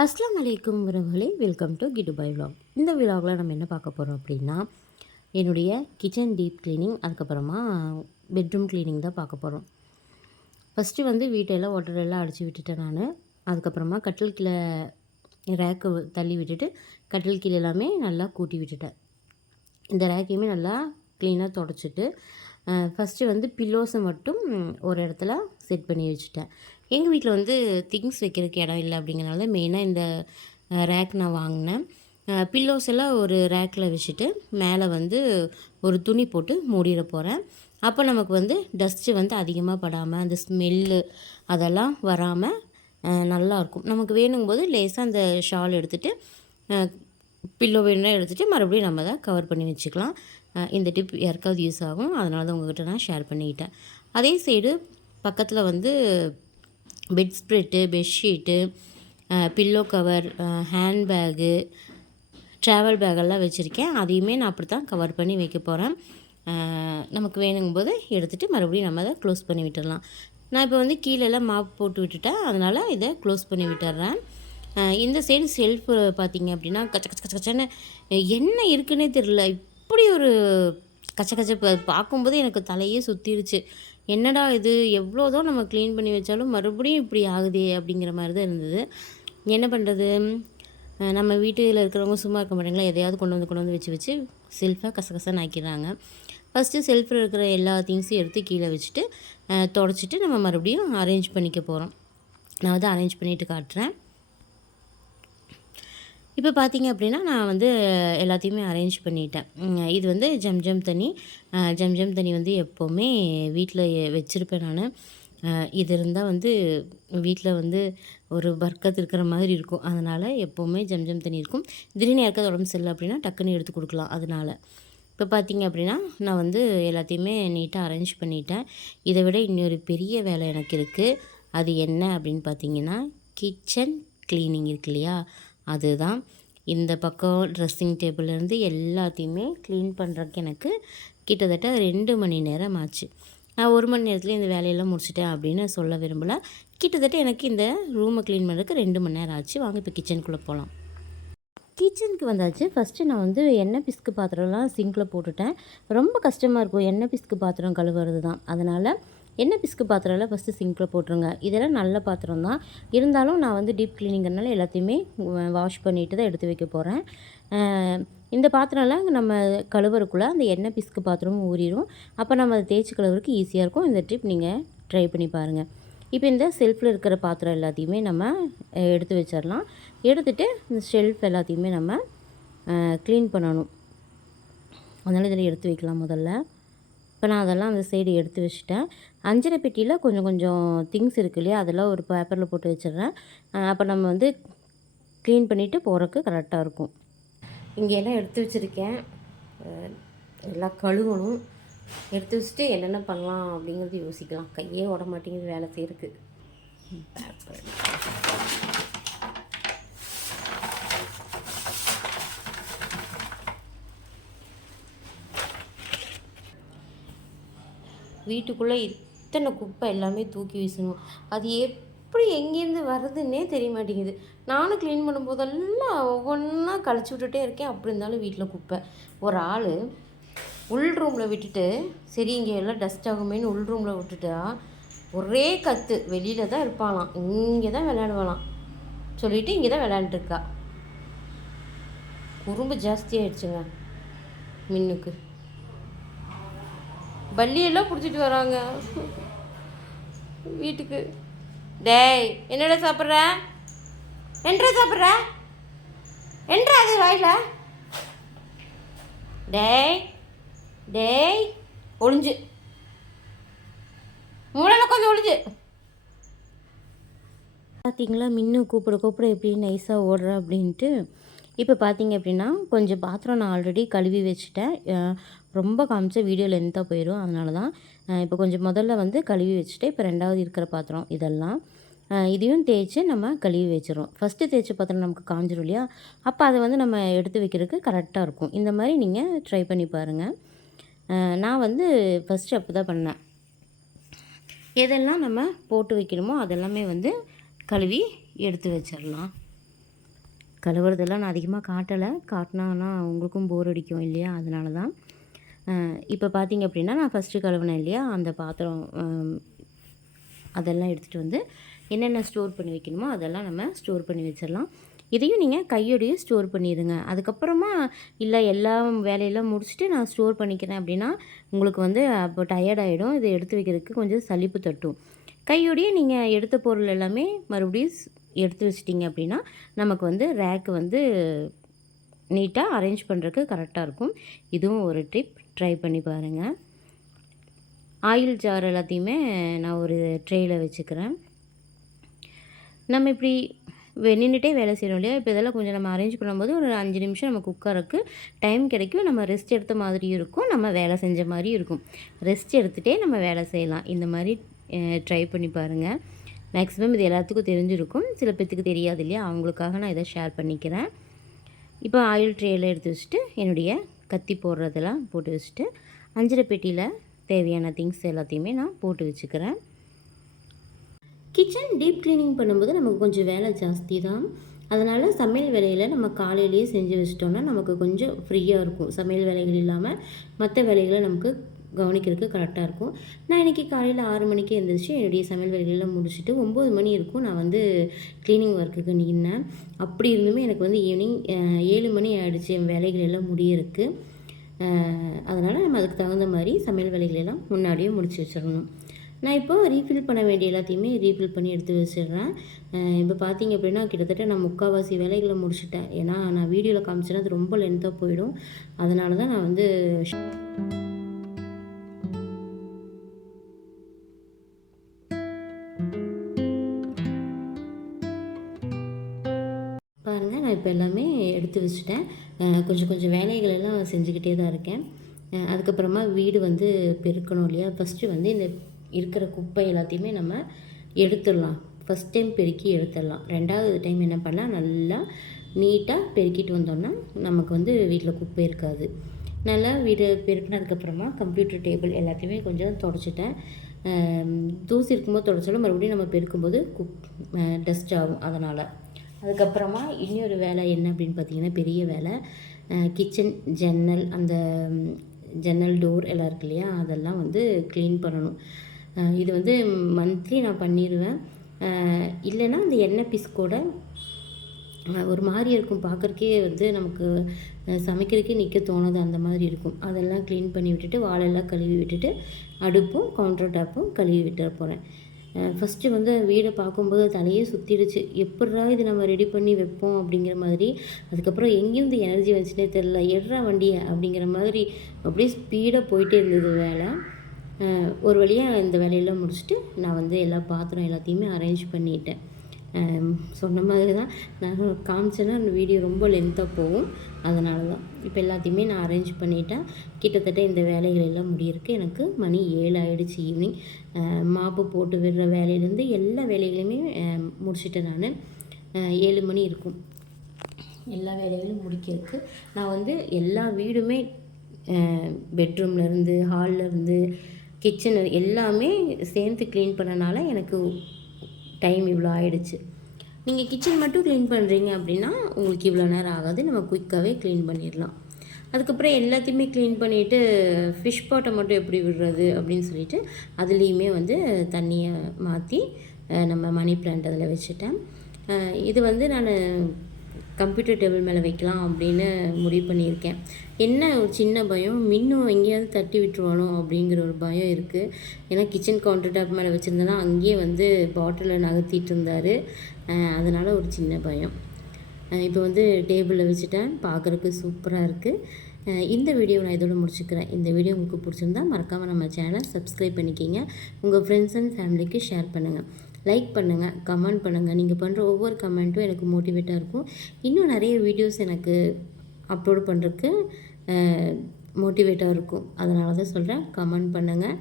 அஸ்ஸலாமு அலைக்கும் உறவுகளே, வெல்கம் டு கிடுபாய் விலாக். இந்த விலாகில் நம்ம என்ன பார்க்க போகிறோம் அப்படின்னா, என்னுடைய கிச்சன் டீப் க்ளீனிங், அதுக்கப்புறமா பெட்ரூம் க்ளீனிங் தான் பார்க்க போகிறோம். ஃபஸ்ட்டு வந்து வீட்டெல்லாம் ஒட்டரெல்லாம் அடித்து விட்டுட்டேன் நான். அதுக்கப்புறமா கட்டில் கீழே ரேக்கு தள்ளி விட்டுட்டு கட்டில் கீழே எல்லாமே நல்லா கூட்டி விட்டுட்டேன். இந்த ரேக்கையுமே நல்லா க்ளீனாக தொடச்சிட்டு ஃபஸ்ட்டு வந்து பில்லோஸை மட்டும் ஒரு இடத்துல செட் பண்ணி வச்சுட்டேன். எங்கள் வீட்டில் வந்து திங்ஸ் வைக்கிறதுக்கு இடம் இல்லை அப்படிங்கிறனால மெயினாக இந்த ரேக் நான் வாங்கினேன். பில்லோஸ் எல்லாம் ஒரு ரேக்கில் வச்சுட்டு மேலே வந்து ஒரு துணி போட்டு மூடிட போகிறேன். அப்போ நமக்கு வந்து டஸ்ட்டு வந்து அதிகமாக படாமல் அந்த ஸ்மெல்லு அதெல்லாம் வராமல் நல்லாயிருக்கும். நமக்கு வேணுங்கும்போது லேசாக அந்த ஷால் எடுத்துகிட்டு பில்லோ வேணுன்னா எடுத்துகிட்டு மறுபடியும் நம்ம தான் கவர் பண்ணி வச்சுக்கலாம். இந்த டிப் யாருக்காவது யூஸ் ஆகும், அதனால தான் உங்கள்கிட்ட நான் ஷேர் பண்ணிக்கிட்டேன். அதே சைடு பக்கத்தில் வந்து bedspread, bedsheet, pillow cover, handbag, travel பேக்கெல்லாம் வச்சுருக்கேன். அதையுமே நான் அப்படி தான் கவர் பண்ணி வைக்க போகிறேன். நமக்கு வேணுங்கும்போது எடுத்துகிட்டு மறுபடியும் நம்ம அதை க்ளோஸ் பண்ணி விட்டுடலாம். நான் இப்போ வந்து கீழெல்லாம் மாப் போட்டு விட்டுட்டேன், அதனால் இதை க்ளோஸ் பண்ணி விட்டுறேன். இந்த சைடு செல்ஃபு பார்த்திங்க அப்படின்னா கச்ச கச்ச கச்ச கச்சன்னு என்ன இருக்குன்னே தெரில. இப்படி ஒரு கச்ச கச்சப்பு பார்க்கும்போது எனக்கு தலையே சுற்றிடுச்சு. என்னடா இது, எவ்வளோதான் நம்ம க்ளீன் பண்ணி வச்சாலும் மறுபடியும் இப்படி ஆகுதே அப்படிங்கிற மாதிரி தான் இருந்தது. என்ன பண்ணுறது, நம்ம வீட்டில் இருக்கிறவங்க சும்மா இருக்க மாட்டாங்களா, எதையாவது கொண்டு வந்து வச்சு செல்ஃபை கசகசன்னு ஆக்கிடுறாங்க. ஃபஸ்ட்டு செல்ஃபில் இருக்கிற எல்லா திங்ஸையும் எடுத்து கீழே வச்சுட்டு தொடச்சிட்டு நம்ம மறுபடியும் அரேஞ்ச் பண்ணிக்க போகிறோம். நான் வந்து அரேஞ்ச் பண்ணிவிட்டு காட்டுறேன். இப்போ பார்த்திங்க அப்படின்னா நான் வந்து எல்லாத்தையுமே அரேஞ்ச் பண்ணிட்டேன். இது வந்து ஜம்ஜம் தண்ணி. ஜம்ஜம் தண்ணி வந்து எப்போவுமே வீட்டில் வச்சுருப்பேன் நான். இது இருந்தால் வந்து வீட்டில் வந்து ஒரு பர்க்கத் இருக்கிற மாதிரி இருக்கும். அதனால் எப்போவுமே ஜம்ஜம் தண்ணி இருக்கும். திடீர்னு யாருக்காவது உடம்பு சரியில்லை அப்படின்னா டக்குன்னு எடுத்து கொடுக்கலாம். அதனால் இப்போ பார்த்திங்க அப்படின்னா நான் வந்து எல்லாத்தையுமே நீட்டாக அரேஞ்ச் பண்ணிட்டேன். இதை விட இன்னொரு பெரிய வேலை எனக்கு இருக்குது. அது என்ன அப்படின்னு பார்த்திங்கன்னா, கிச்சன் க்ளீனிங் இருக்கு இல்லையா, அதுதான். இந்த பக்கம் ட்ரெஸ்ஸிங் டேபிள்லேருந்து எல்லாத்தையுமே க்ளீன் பண்ணுறதுக்கு எனக்கு கிட்டத்தட்ட 2 மணி நேரம் ஆச்சு. நான் 1 மணி நேரத்தில் இந்த வேலையெல்லாம் முடிச்சிட்டேன் அப்படின்னு சொல்ல விரும்பலை. கிட்டத்தட்ட எனக்கு இந்த ரூமை க்ளீன் பண்ணுறதுக்கு 2 மணி நேரம் ஆச்சு. வாங்க இப்போ கிச்சனுக்குள்ளே போகலாம். கிச்சனுக்கு வந்தாச்சு. ஃபஸ்ட்டு நான் வந்து எண்ணெய் பிஸ்கு பாத்திரம்லாம் சிங்கில் போட்டுட்டேன். ரொம்ப கஷ்டமாக இருக்கும் எண்ணெய் பிஸ்கு பாத்திரம் கழுவுறது தான். அதனால் எண்ணெய் பிஸ்கு பாத்திரம்லாம் ஃபஸ்ட்டு சிங்கில் போட்டுருங்க. இதெல்லாம் நல்ல பாத்திரம் தான், இருந்தாலும் நான் வந்து டீப் க்ளீனிங்கிறனால எல்லாத்தையுமே வாஷ் பண்ணிவிட்டு தான் எடுத்து வைக்க போகிறேன். இந்த பாத்திரம்லாம் நம்ம கழுவுறக்குள்ளே அந்த எண்ணெய் பிஸ்கு பாத்திரமும் ஊறிடும். அப்போ நம்ம அதை தேய்ச்சி கழுவுறதுக்கு ஈஸியாக இருக்கும். இந்த ட்ரிப் நீங்கள் ட்ரை பண்ணி பாருங்கள். இப்போ இந்த செல்ஃபில் இருக்கிற பாத்திரம் எல்லாத்தையுமே நம்ம எடுத்து வச்சிடலாம். எடுத்துகிட்டு இந்த ஷெல்ஃப் எல்லாத்தையுமே நம்ம க்ளீன் பண்ணணும். அதனால் இதில் எடுத்து வைக்கலாம் முதல்ல. இப்போ நான் அதெல்லாம் அந்த சைடு எடுத்து வச்சுட்டேன். அஞ்சரை பெட்டியில் கொஞ்சம் கொஞ்சம் திங்ஸ் இருக்கு இல்லையா, அதெல்லாம் ஒரு பேப்பரில் போட்டு வச்சிடுறேன். அப்போ நம்ம வந்து க்ளீன் பண்ணிவிட்டு போகிறதுக்கு கரெக்டாக இருக்கும். இங்கே எல்லாம் எடுத்து வச்சுருக்கேன், எல்லாம் கழுவணும். எடுத்து வச்சுட்டு என்னென்ன பண்ணலாம் அப்படிங்கிறது யோசிக்கலாம். கையே ஓட மாட்டேங்குது வேலை செய்கிறதுக்கு. வீட்டுக்குள்ளே இத்தனை குப்பை எல்லாமே தூக்கி வீசணும். அது எப்படி எங்கேருந்து வருதுன்னே தெரிய மாட்டேங்குது. நானும் க்ளீன் பண்ணும்போதெல்லாம் ஒவ்வொன்றா கழிச்சு விட்டுட்டே இருக்கேன். அப்படி இருந்தாலும் வீட்டில் குப்பை. ஒரு ஆள் உள் ரூமில் விட்டுட்டு, சரி இங்கே எல்லாம் டஸ்ட் ஆகுமேன்னு உள் ரூமில் விட்டுட்டா ஒரே கற்று. வெளியில் தான் இருப்பாளாம், இங்கே தான் விளையாடுவாளாம் சொல்லிவிட்டு இங்கே தான் விளையாண்டுருக்கா. குறும்பு ஜாஸ்தியாகிடுச்சுங்க மின்னுக்கு. பல்லியெல்லாம் பிடிச்சிட்டு வராங்க வீட்டுக்கு. டேய், என்னடா சாப்பிட்ற? என்றா சாப்பிட்ற? என்றா அது வாயில? டேய் டேய், ஒளிஞ்சு மூளையில் கொஞ்சம் ஒளிஞ்சு. பார்த்தீங்களா, மின்னு கூப்பிட எப்படி நைஸாக ஓடுறா அப்படின்ட்டு. இப்போ பார்த்தீங்க அப்படின்னா கொஞ்சம் பாத்திரம் நான் ஆல்ரெடி கழுவி வச்சுட்டேன். ரொம்ப காமிச்ச வீடியோ லென்த்தாக போயிடும், அதனால தான் இப்போ கொஞ்சம் முதல்ல வந்து கழுவி வச்சுட்டு இப்போ ரெண்டாவது இருக்கிற பாத்திரம் இதெல்லாம் இதையும் தேய்ச்சி நம்ம கழுவி வச்சிடறோம். ஃபஸ்ட்டு தேய்ச்ச பாத்திரம் நமக்கு காஞ்சிரும் இல்லையா, அப்போ அதை வந்து நம்ம எடுத்து வைக்கிறதுக்கு கரெக்டாக இருக்கும். இந்த மாதிரி நீங்கள் ட்ரை பண்ணி பாருங்கள். நான் வந்து ஃபஸ்ட்டு அப்போ தான் பண்ணேன். எதெல்லாம் நம்ம போட்டு வைக்கணுமோ அதெல்லாமே வந்து கழுவி எடுத்து வச்சிடலாம். கழுவுறதெல்லாம் நான் அதிகமாக காட்டலை, காட்டினான்னா உங்களுக்கும் போர் அடிக்கும் இல்லையா, அதனால தான். இப்போ பார்த்தீங்க அப்படின்னா நான் ஃபஸ்ட்டு கழுவினேன் இல்லையா அந்த பாத்திரம், அதெல்லாம் எடுத்துகிட்டு வந்து என்னென்ன ஸ்டோர் பண்ணி வைக்கணுமோ அதெல்லாம் நம்ம ஸ்டோர் பண்ணி வச்சிடலாம். இதையும் நீங்கள் கையோடையே ஸ்டோர் பண்ணிடுங்க. அதுக்கப்புறமா இல்லை எல்லா வேலையெல்லாம் முடிச்சுட்டு நான் ஸ்டோர் பண்ணிக்கிறேன் அப்படின்னா உங்களுக்கு வந்து அப்போ டயர்ட் ஆகிடும். இதை எடுத்து வைக்கிறதுக்கு கொஞ்சம் சலிப்பு தட்டும். கையோடையே நீங்கள் எடுத்த பொருள் எல்லாமே மறுபடியும் எடுத்து வச்சிட்டிங்க அப்படின்னா நமக்கு வந்து ரேக்கு வந்து நீட்டாக அரேஞ்ச் பண்ணுறதுக்கு கரெக்டாக இருக்கும். இதுவும் ஒரு டிப், ட்ரை பண்ணி பாருங்கள். ஆயில் ஜார் எல்லாத்தையுமே நான் ஒரு ட்ரேயில் வச்சுக்கிறேன். நம்ம இப்படி நின்றுட்டே வேலை செய்கிறோம் இல்லையா, இப்போ இதெல்லாம் கொஞ்சம் நம்ம அரேஞ்ச் பண்ணும்போது ஒரு 5 நிமிஷம் நமக்கு உட்காரக்கு டைம் கிடைக்கும். நம்ம ரெஸ்ட் எடுத்த மாதிரியும் இருக்கும், நம்ம வேலை செஞ்ச மாதிரியும் இருக்கும். ரெஸ்ட் எடுத்துகிட்டே நம்ம வேலை செய்யலாம். இந்த மாதிரி ட்ரை பண்ணி பாருங்கள். மேக்ஸிமம் இது எல்லாத்துக்கும் தெரிஞ்சிருக்கும், சில பேர்த்துக்கு தெரியாது இல்லையா, அவங்களுக்காக நான் இதை ஷேர் பண்ணிக்கிறேன். இப்போ ஆயில் ட்ரேயில் எடுத்து வச்சுட்டு என்னுடைய கத்தி போடுறதெல்லாம் போட்டு வச்சுட்டு அஞ்சரை பெட்டியில் தேவையான திங்ஸ் எல்லாத்தையுமே நான் போட்டு வச்சுக்கிறேன். கிச்சன் டீப் க்ளீனிங் பண்ணும்போது நமக்கு கொஞ்சம் வேலை ஜாஸ்தி தான். அதனால் சமையல் வேலையில் நம்ம காலையிலேயே செஞ்சு வச்சிட்டோம்னா நமக்கு கொஞ்சம் ஃப்ரீயாக இருக்கும். சமையல் வேலைகள் இல்லாமல் மற்ற வேலைகளை நமக்கு கவனிக்கிறதுக்கு கரெக்டாக இருக்கும். நான் இன்றைக்கி காலையில் 6 மணிக்கு எழுந்திரிச்சு என்னுடைய சமையல் வேலைகளெல்லாம் முடிச்சுட்டு 9 மணி இருக்கும் நான் வந்து க்ளீனிங் ஒர்க்குக்கு நின்னேன். அப்படி இருந்துமே எனக்கு வந்து ஈவினிங் 7 மணி ஆகிடுச்சு என் வேலைகள் எல்லாம் முடியறதுக்கு. அதனால் நம்ம அதுக்கு தகுந்த மாதிரி சமையல் வேலைகளெல்லாம் முன்னாடியே முடிச்சு வச்சிடணும். நான் இப்போ ரீஃபில் பண்ண வேண்டிய எல்லாத்தையுமே ரீஃபில் பண்ணி எடுத்து வச்சிடுறேன். இப்போ பார்த்தீங்க அப்படின்னா கிட்டத்தட்ட நான் முக்கால்வாசி வேலைகளை முடிச்சுட்டேன். ஏன்னா நான் வீடியோவில் காமிச்சேன்னா அது ரொம்ப லென்த்தாக போயிடும். அதனால தான் நான் வந்து பாருங்கள், நான் இப்போ எல்லாமே எடுத்து வச்சுட்டேன். கொஞ்சம் கொஞ்சம் வேலைகள் எல்லாம் செஞ்சுக்கிட்டே தான் இருக்கேன். அதுக்கப்புறமா வீடு வந்து பெருக்கணும் இல்லையா, ஃபஸ்ட்டு வந்து இந்த இருக்கிற குப்பை எல்லாத்தையுமே நம்ம எடுத்துடலாம். ஃபஸ்ட் டைம் பெருக்கி எடுத்துடலாம். 2வது டைம் என்ன பண்ணலாம், நல்லா நீட்டாக பெருக்கிட்டு வந்தோம்னா நமக்கு வந்து வீட்டில் குப்பை இருக்காது. நல்லா வீடு பெருக்கினதுக்கப்புறமா கம்ப்யூட்டர் டேபிள் எல்லாத்தையுமே கொஞ்சம் தொடச்சிட்டேன். தூசி இருக்கும்போது தொடச்சாலும் மறுபடியும் நம்ம பெருக்கும்போது டஸ்ட் ஆகும். அதனால் அதுக்கப்புறமா இன்னொரு வேலை என்ன அப்படின்னு பார்த்தீங்கன்னா, பெரிய வேலை கிச்சன் ஜன்னல், அந்த ஜன்னல் டோர் எல்லாம் இருக்கு இல்லையா, அதெல்லாம் வந்து க்ளீன் பண்ணணும். இது வந்து மந்த்லி நான் பண்ணிடுவேன். இல்லைன்னா அந்த எண்ணெய் பிஸ்கோட ஒரு மாதிரி இருக்கும் பார்க்குறக்கே வந்து நமக்கு சமைக்கிறதுக்கே நிற்க தோணுது, அந்த மாதிரி இருக்கும். அதெல்லாம் க்ளீன் பண்ணி விட்டுட்டு வாலெல்லாம் கழுவி விட்டுட்டு அடுப்பும் கவுண்டர் டாப்பும் கழுவி விட்டுற போகிறேன். ஃபஸ்ட்டு வந்து வீடை பார்க்கும்போது தலையே சுற்றிடுச்சு. எப்பட்றா இது நம்ம ரெடி பண்ணி வைப்போம் அப்படிங்கிற மாதிரி. அதுக்கப்புறம் எங்கேருந்து எனர்ஜி வந்துச்சுனே தெரில. எட்றா வண்டியை அப்படிங்கிற மாதிரி அப்படியே ஸ்பீடாக போயிட்டே இருந்தது வேலை. ஒரு வழியாக இந்த வேலையெல்லாம் முடிச்சுட்டு நான் வந்து எல்லா பாத்திரம் எல்லாத்தையுமே அரேஞ்ச் பண்ணிட்டேன். சொன்ன மாதிரி தான் நான் காமிச்சேன்னா அந்த வீடியோ ரொம்ப லென்த்தாக போகும். அதனால தான் இப்போ எல்லாத்தையுமே நான் அரேஞ்ச் பண்ணிட்டேன். கிட்டத்தட்ட இந்த வேலைகள் எல்லாம் முடியறதுக்கு எனக்கு மணி 7 ஆகிடுச்சு ஈவினிங். மாப்பு போட்டு விடுற வேலையிலேருந்து எல்லா வேலைகளையுமே முடிச்சுட்டேன் நான். 7 மணி இருக்கும் எல்லா வேலைகளையும் முடிக்கிறதுக்கு. நான் வந்து எல்லா வீடுமே பெட்ரூம்லேருந்து ஹால்லேருந்து கிச்சனு எல்லாமே சேர்ந்து க்ளீன் பண்ணனால எனக்கு டைம் இவ்வளோ ஆகிடுச்சு. நீங்கள் கிச்சன் மட்டும் க்ளீன் பண்ணுறீங்க அப்படின்னா உங்களுக்கு இவ்வளோ நேரம் ஆகாது, நம்ம குயிக்காகவே க்ளீன் பண்ணிடலாம். அதுக்கப்புறம் எல்லாத்தையுமே க்ளீன் பண்ணிவிட்டு ஃபிஷ் பாட்டை மட்டும் எப்படி விடுறது அப்படின்னு சொல்லிவிட்டு அதுலேயுமே வந்து தண்ணியை மாற்றி நம்ம மணி பிளான்ட் அதில் வச்சுட்டேன். இது வந்து நான் கம்ப்யூட்டர் டேபிள் மேலே வைக்கலாம் அப்படின்னு முடிவு பண்ணியிருக்கேன். என்ன ஒரு சின்ன பயம், மின்னும் எங்கேயாவது தட்டி விட்டுருவானோ அப்படிங்கிற ஒரு பயம் இருக்குது. ஏன்னா கிச்சன் கவுண்டர் டாப் மேலே வச்சுருந்தேன்னா அங்கேயே வந்து பாட்டிலை நகர்த்திட்டு இருந்தார். அதனால் ஒரு சின்ன பயம். இப்போ வந்து டேபிளில் வச்சுட்டேன், பார்க்குறக்கு சூப்பராக இருக்குது. இந்த வீடியோ நான் இதோட முடிச்சுக்கிறேன். இந்த வீடியோ உங்களுக்கு பிடிச்சிருந்தா மறக்காமல் நம்ம சேனலை சப்ஸ்கிரைப் பண்ணிக்கிங்க. உங்கள் ஃப்ரெண்ட்ஸ் அண்ட் ஃபேமிலிக்கு ஷேர் பண்ணுங்கள், லைக் பண்ணுங்கள், கமெண்ட் பண்ணுங்கள். நீங்கள் பண்ணுற ஒவ்வொரு கமெண்ட்டும் எனக்கு மோட்டிவேட்டாக இருக்கும். இன்னும் நிறைய வீடியோஸ் எனக்கு அப்லோட் பண்ணுறதுக்கு மோட்டிவேட்டாக இருக்கும். அதனால தான் சொல்கிறேன், கமெண்ட் பண்ணுங்கள்.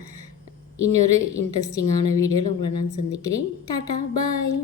இன்னொரு இன்ட்ரெஸ்டிங்கான வீடியோவில் உங்களை நான் சந்திக்கிறேன். டாட்டா, பாய்.